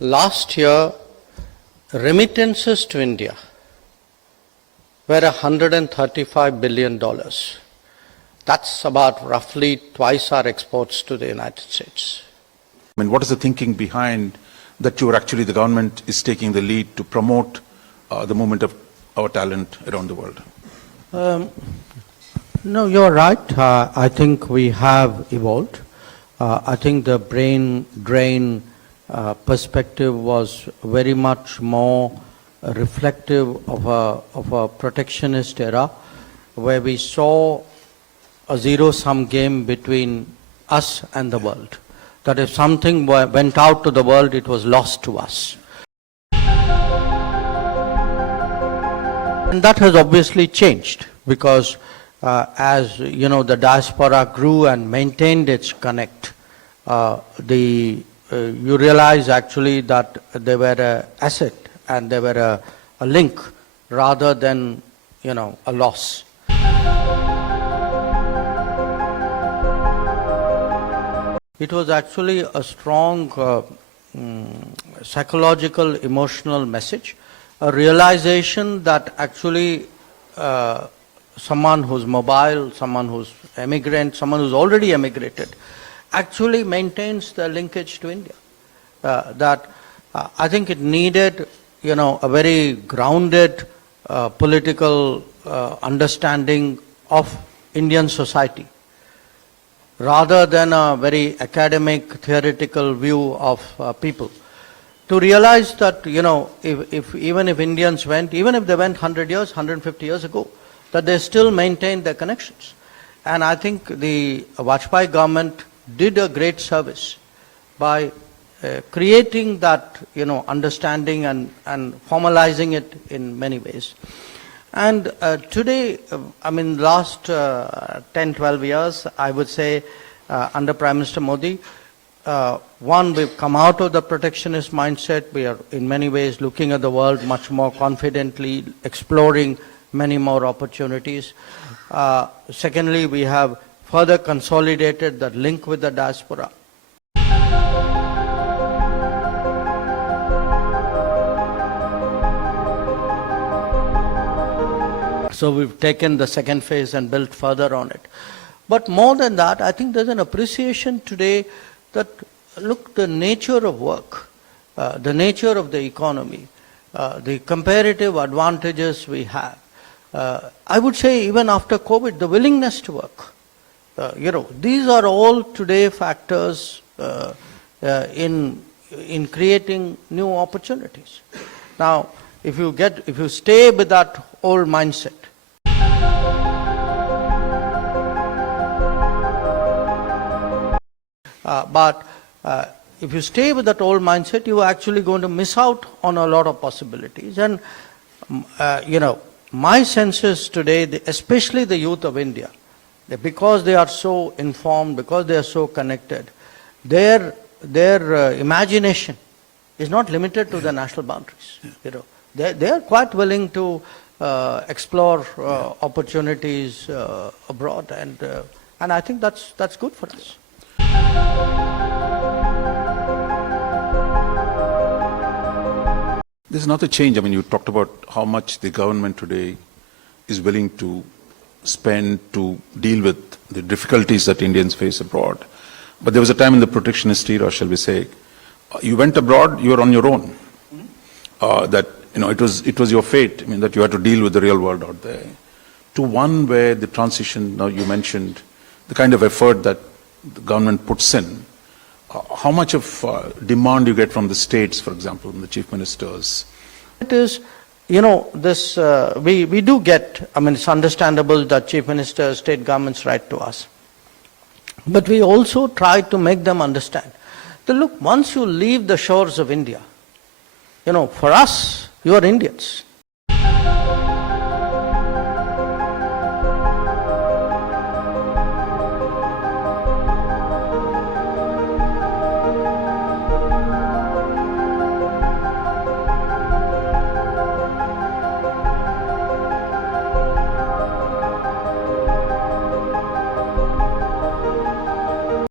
Last year, remittances to India were $135 billion. That's about roughly twice our exports to the United States. I mean, what is the thinking behind that the government is taking the lead to promote the movement of our talent around the world? No, you're right. I think we have evolved. I think the brain drain perspective was very much more reflective of a protectionist era, where we saw a zero-sum game between us and the world. That if something went out to the world, it was lost to us. And that has obviously changed because as you know, the diaspora grew and maintained its connect. You realize actually that they were an asset and they were a link rather than, you know, a loss. It was actually a strong psychological, emotional message, a realization that actually someone who's mobile, someone who's emigrant, someone who's already emigrated, actually maintains the linkage to India. I think it needed, you know, a very grounded political understanding of Indian society, rather than a very academic, theoretical view of people. To realize that, you know, even if Indians went, even if they went 100 years, 150 years ago, that they still maintained their connections. And I think the Vajpayee government did a great service by creating that, you know, understanding and formalizing it in many ways. And today, I mean, last 10, 12 years, I would say, under Prime Minister Modi, one, we've come out of the protectionist mindset. We are in many ways looking at the world much more confidently, exploring many more opportunities. Secondly, we have further consolidated the link with the diaspora. So we've taken the second phase and built further on it. But more than that, I think there's an appreciation today that, look, the nature of work, the nature of the economy, the comparative advantages we have, I would say even after COVID, the willingness to work. You know, these are all today factors in creating new opportunities. Now, if you stay with that old mindset, but if you stay with that old mindset, you are actually going to miss out on a lot of possibilities. And you know, my sense is today, especially the youth of India, because they are so informed, because they are so connected, their imagination is not limited to the national boundaries. You know, they are quite willing to explore opportunities abroad, and I think that's good for us. There's another change. I mean, you talked about how much the government today is willing to spend to deal with the difficulties that Indians face abroad. But there was a time in the protectionist era, shall we say, you went abroad, you were on your own. That, you know, it was your fate. I mean, that you had to deal with the real world out there. To one where the transition, now you mentioned the kind of effort that the government puts in. How much of demand you get from the states, for example, from the chief ministers? It is, you know, this, we do get, I mean, it's understandable that chief ministers, state governments write to us. But we also try to make them understand that, look, once you leave the shores of India, you know, for us, you are Indians.